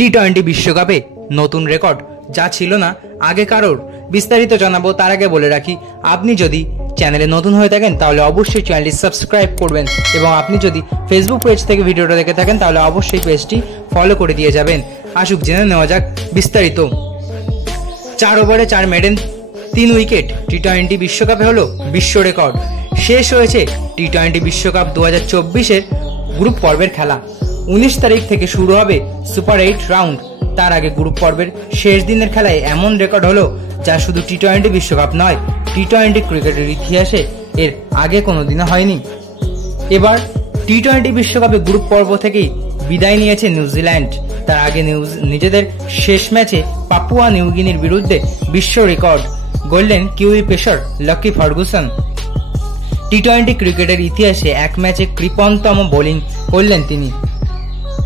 টি-20 বিশ্বকাপে নতুন রেকর্ড যা ছিল না আগে কারোর। বিস্তারিত জানাবো তার আগে বলে রাখি, আপনি যদি চ্যানেলে নতুন হয়ে থাকেন তাহলে অবশ্যই চ্যানেলটি সাবস্ক্রাইব করবেন এবং আপনি যদি ফেসবুক পেজ থেকে ভিডিওটা দেখে থাকেন তাহলে অবশ্যই পেজটি ফলো করে দিয়ে যাবেন। আসুক জেনে নেওয়া যাক বিস্তারিত। 4 ওভারে 4 মেডেন 3 উইকেট টি-20 বিশ্বকাপে হলো বিশ্ব রেকর্ড। শেষ হয়েছে টি-20 বিশ্বকাপ 2024-এর গ্রুপ পর্বের খেলা। 19 তারিখ থেকে শুরু হবে সুপার 8 রাউন্ড। তার আগে গ্রুপ পর্বের শেষ দিনের খেলায় এমন রেকর্ড হলো যা শুধু টি-20 বিশ্বকাপ নয়, টি-20 ক্রিকেটের ইতিহাসে এর আগে কোনোদিনও হয়নি। এবার টি-20 বিশ্বকাপে গ্রুপ পর্ব থেকেই বিদায় নিয়েছে নিউজিল্যান্ড। তার আগে নিজেদের শেষ ম্যাচে পাপুয়া নিউগিনির বিরুদ্ধে বিশ্ব রেকর্ড গড়লেন কিউই পেসার লকি ফার্গুসন। টি-20 ক্রিকেটের ইতিহাসে এক ম্যাচে কৃপণতম বোলিং করলেন তিনি।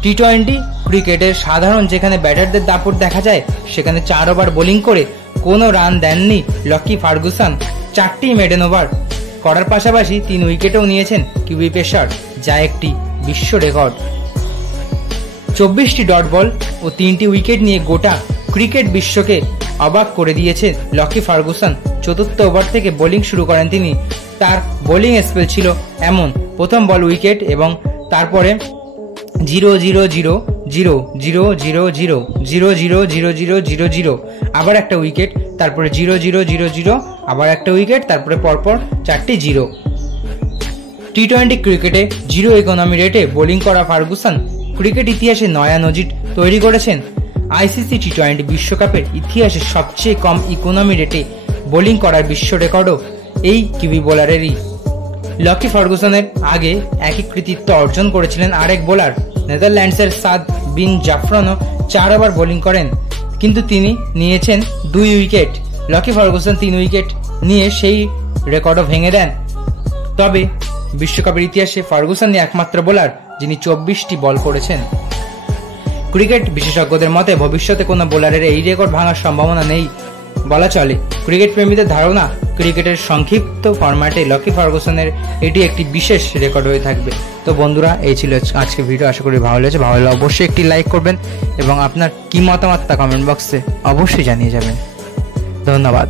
টি-20 ক্রিকেটের সাধারণ যেখানে ব্যাটারদের দাপট দেখা যায়, সেখানে 4 ওভার বোলিং করে কোনো রান দেননি লকি ফার্গুসন। 4টি মেডেন ওভার করার পাশাপাশি 3 উইকেটও নিয়েছেন কিউই পেসার, যা একটি বিশ্ব রেকর্ড। 24টি ডট বল ও 3টি উইকেট নিয়ে গোটা ক্রিকেট বিশ্বকে অবাক করে দিয়েছে লকি ফার্গুসন। চতুর্থ ওভার থেকে বোলিং শুরু করেন তিনি। তার বোলিং স্পেল ছিল এমন: প্রথম বল উইকেট এবং তারপরে 0-0-0-0-0-0-0-0-0-0-0, আবার একটা উইকেট, তারপরে 0-0-0-0, আবার একটা উইকেট, তারপরে পরপর 4টি জিরো। টি-20 ক্রিকেটে জিরো ইকোনমি রেটে বোলিং করা ফার্গুসন ক্রিকেট ইতিহাসে নয়া নজির তৈরি করেছেন। আইসিসি টি-20 বিশ্বকাপের ইতিহাসে সবচেয়ে কম ইকোনমি রেটে বোলিং করার বিশ্ব রেকর্ডও এই কিউই বোলারেরই। লকি ফার্গুসনের আগে একই কৃতিত্ব অর্জন করেছিলেন আরেক বোলার নেদারল্যান্ডসের সাদ বিন জাফরনও 4 ওভার বোলিং করেন, কিন্তু তিনি নিয়েছেন 2 উইকেট। লকি ফার্গুসন 3 উইকেট নিয়ে সেই রেকর্ডও ভেঙে দেন। তবে বিশ্বকাপের ইতিহাসে ফার্গুসনই একমাত্র বোলার যিনি 24টি বল করেছেন। ক্রিকেট বিশেষজ্ঞদের মতে ভবিষ্যতে কোনো বোলারের এই রেকর্ড ভাঙার সম্ভাবনা নেই বলা চলে। ক্রিকেট প্রেমীদের ধারণা, ক্রিকেটের সংক্ষিপ্ত ফরম্যাটে লকি ফার্গুসনের এটি একটি বিশেষ রেকর্ড হয়ে থাকবে। তো বন্ধুরা, এই ছিল আজকে ভিডিও। আশা করি ভালো লেগেছে। ভালো লাগলে অবশ্যই একটি লাইক করবেন এবং আপনার কি মতামত তা কমেন্ট বক্সে অবশ্যই জানিয়ে যাবেন। ধন্যবাদ।